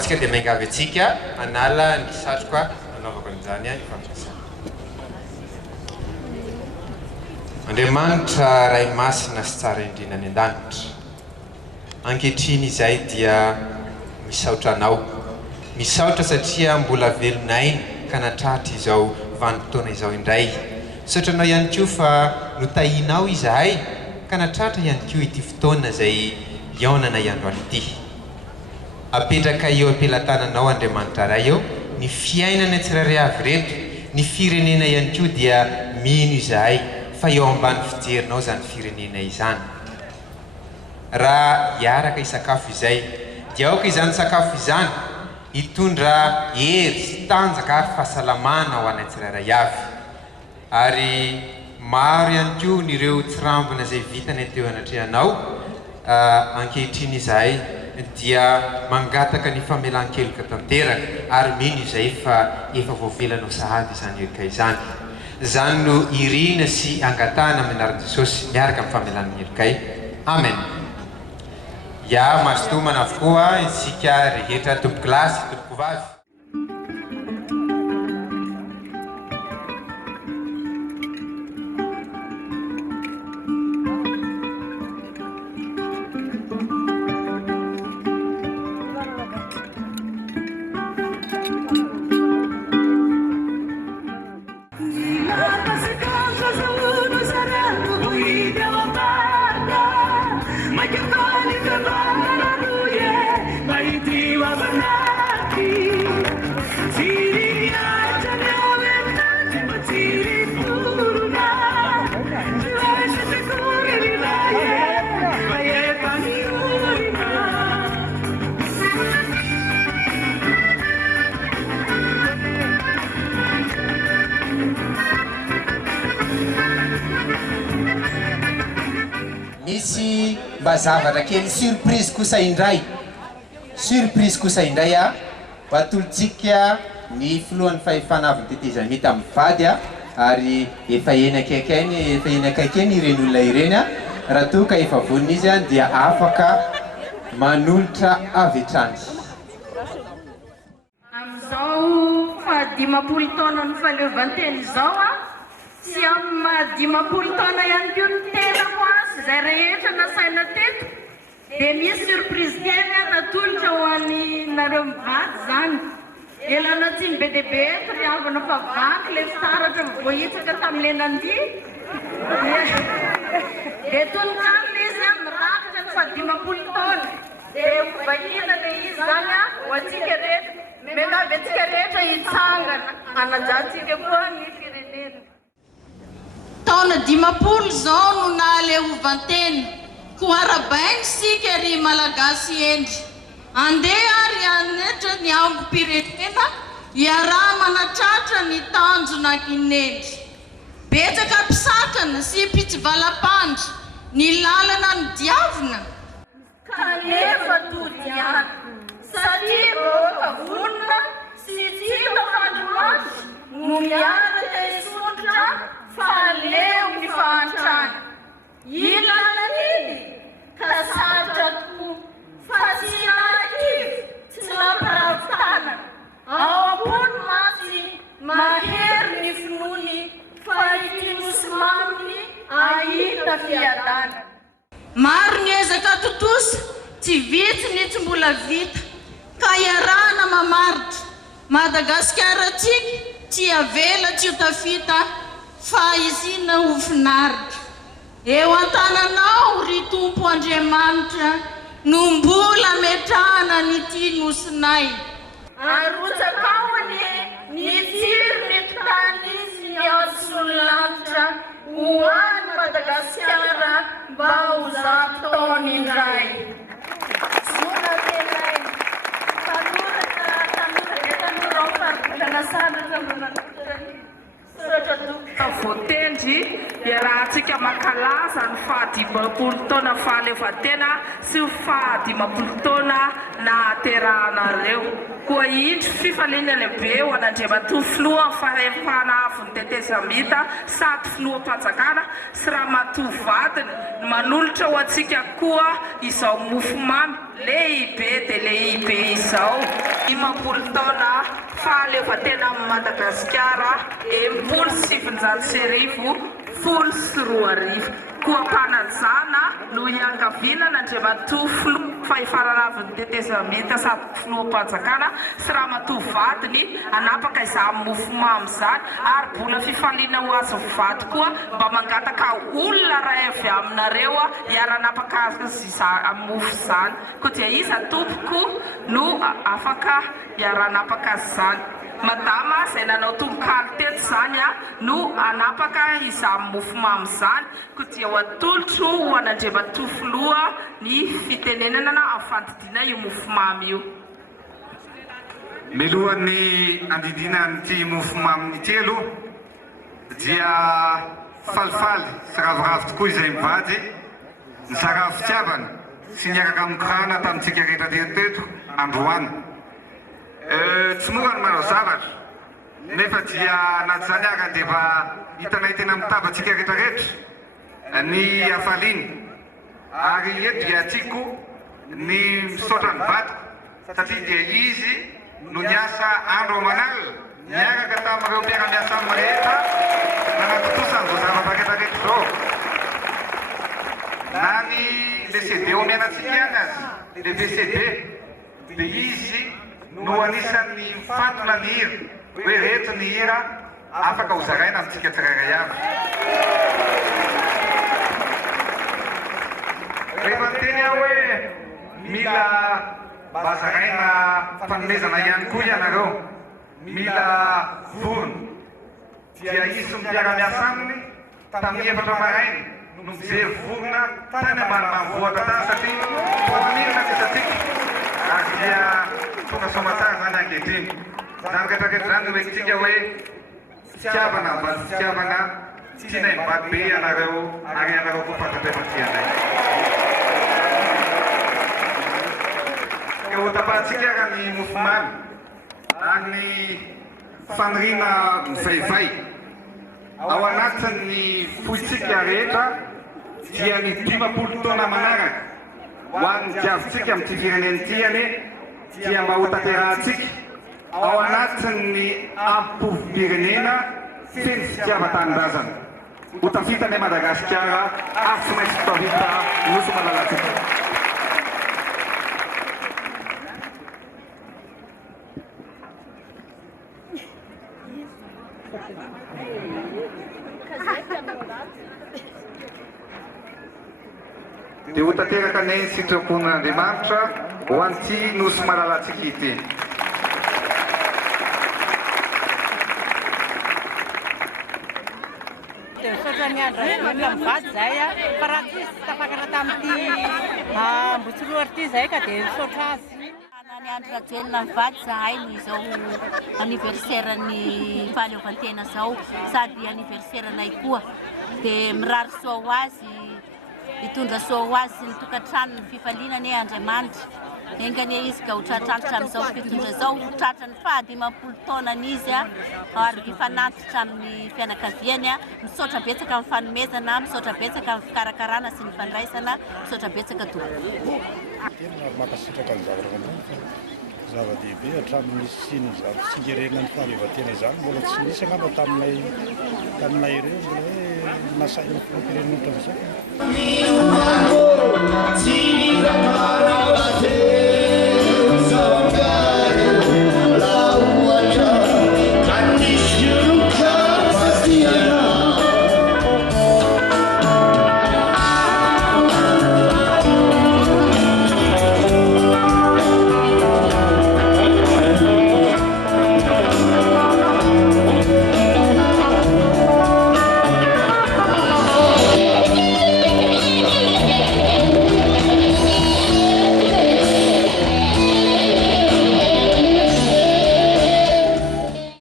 antsika dia miangavy antsika anala ny satroka anaovako an'izany fampiasana. Andriamanitra ray masina sy tsara indrina any an-danitra, ankehitriny izahay dia misaotra anao, misaotra satria mbola velonaina ka natratra izao vanim-potoana izao indray. Misaotra anao ihany koa fa notahinao izahay ka natratra ihany koa ity fotoana izay iaonana iandroany ity. Apetraka eo ampelantananao Andriamanitra ray eo ny fiainana tsirairay avy reto, ny firenena ihany koa dia mino izahay fa eo ambany fijerinao zany firenena izany. Raha hiaraka isakafo izay dia aoka izany sakafo izany hitondra hery sy tanjaka ary fahasalamana ho anay tsirairay avy. Ary maro ihany koa nireo tsirambina izay vitany teo anatrehanao ankehitriny izahay dia mangataka ny famelan-keloka tanteraka ary mino izay fa efa voavelanao sahady izany erika izany. Izany no irina sy angatahana amin'ny anaran'i Jesosy miaraka amin'ny famelan'ny erikay. Amen. Ya masotomana avokoa isika rehetra tompoko lahy sy tompoko vavy. Misy zavatra kely surprise kosa indray. Surprise kosa indray batolontsika ny filohan'ny fahefanavy tetezana mety amin'ny vady ary efa eny akaikany ireny olona ireny raha toa ka efa vonina izy dia afaka manolotra avy hatrany. Amin'izao fahadimapolo taona ny fahaleovantena izao sy amin'ny mahadimapolo taona ihany koa ny tenako izay rehetra nasaina teto dia misy surprise kely natolotra ho an'ny nareo mivady zany. Elana tsiny be dia be eto ry havana fa vaky le fitaratra voahitsaka tamin'ny lenandy dia tonontrano le izy mirakitra ny fahadimapolo taona dia vahina le izy zany ho antsika rehetra miangavy antsika rehetra hitsangana anajantsika koa ny firenena. Taona dimapolo zao no nahaleovantena ko arabainy sika ry malagasy endry andeha ary anetra ny ambom-pirenena iaraha manatratra ny tanjona kinendry. Betsaka mpisakana sy mpitsivalapandry ny lalana ny diavina kanefa todiana satria vahoaka vonona sy tsika fandromaty no miaraka isontra faleo ny fahantrana. Ilana niny ka sarotra tokoa fa tsy narakivy tsy namparavitana ao ambony masy mahery ny finoany fa ity nosy maminy ahita fiadana. Maro ny ezaka totosa tsy vitsy ny tsy mbola vita ka iarahana mamaritra Madagasikaratsika tsy avela tsy ho tafita fa isina ho finaritra. Eo an-tananao ry Tompo Andriamanitra no mbola metrahana nyty nosinay. Arotsakaony ny tsiry mety tany sy ny asolonlanitra ho any Madagasikara mba ho zato taona indray. Sona tenay voatendry iarahantsika mankalaza ny fahadimapolo dimampolo taona fahaleovatena sy fahadimapolo taona nahaterahanareo. Koa indro fifaliana lehibe ho an'Andriamatoa filoha fahefana avy ny tetezamita sady filoham-panjakana sy ramatoa vadiny manolotra ho antsika koa izao mofomamy lehibe dia lehibe izao. Dimampolo taona fahaleovatena amin'ny Madagasikara 17,740. Koa mpanajana no iangavianan'Andriamatoa filoha fahefarana avy ny tetezamita sady filoham-panjakana sy ramatoa vadiny anapaka izany mofomamy izany ary mbola fifaliana ho azy vady koa mba mangataka olona ray avy aminareo hiara-napaka azy mofo izany. Koa dia iza tompoko no afaka hiara-napaka azy izany. Madama izay nanao tononkalo teto izany no anapaka izany mofomamy izany. Koa dia ho atolotro ho an'Andriamatoa filoha ny fitenenana amin'ny fandidiana io mofomamy io. Milohan'ny andidina an'ity mofomamy ity aloha dia falifaly sy ravoravo tokoa izay mivady ny sakafo fitiavana sy niaraka amikorana tamintsika rehetra teto androany. Tsy mora ny manao zavatra nefa dia anaty izany ara dia efa hitanay tena mitabatsika rehetrarehetra ny hafaliany ary eto dia tiako ny misaotra ny vadiko satria dia izy no niasa andro aman'alina niaraka tamin'ireo mpiara-miasa amin'ny rehetra nanatotosany izao zava-paretrarehetra izao. Na ny VCD omenantsika ihany azy le VCD dia izy no anisan'ny fatona ny hira hoe rehetra ny hira afaka ho zaraina amintsika tsirairay avy. Rehefa teny aho hoe mila mba zaraina fanomezana ihany koa ianareo, mila vorona dia izy mpiara-miasa aminy tamin'ny efatra marainy no mijery vorona tany ambanimbanivohitra tany satria fahamirana tesatsika ary dia tonga somatsara zany ankehitriny. Zany rehetrarehetra zany no hoentsika hoe fitiavana mivady fitiavana tianay mivady be ianareo ary ianareo koa fantatrefa-tianay. Ho tapahantsika raha ny mofomamy ary ny faniriana mivaivay ao anatin'ny foitsika rehetra dia ny 20 taona manaraka ho an'ny diavintsika amin'ity firenen'ity ane dia mba ho tanterahantsika ao anatin'ny ampovom-pirenena feno fitiava-tanindrazana. Ho tafitany Madagasikara ary tsy maintsy tafita nosy malalatsika. Dia ho tanteraka ny sitrapon'Andriamanitra ho an'ity nosy malalatsika ity. Misaotra ny andro olona mivady zay fa raha tsisy tafakatra tamin'ity Ambosoroa ity zay ka dia misaotra azy. Ny andro rajelona mivady zahay ny izao anniversaire-ny fahaleovantena zao sady anniversaire-nay koa dia mirary soa ho azy hitondra soa ho azy ny tokantrano ny fifaliana Andriamanitra. Engany izy ka ho tratranitra amin'izao fitondra zao ho tratrany 20 taonan'izy ary mifanantitra amin'ny fianakaviany misaotra betsaka amin'ny fanomezana, misaotra betsaka amin'ny fikarakarana sy ny fandraisana, misaotra betsaka tokoa. Makasitraka ny zava-dehibe hatramin'ny siny fingerenan'ny fahaleovantena izany mbola tsy nisy angamba taminay ireo mbola hoe nasaina filoha-pirenena ohatran'izao.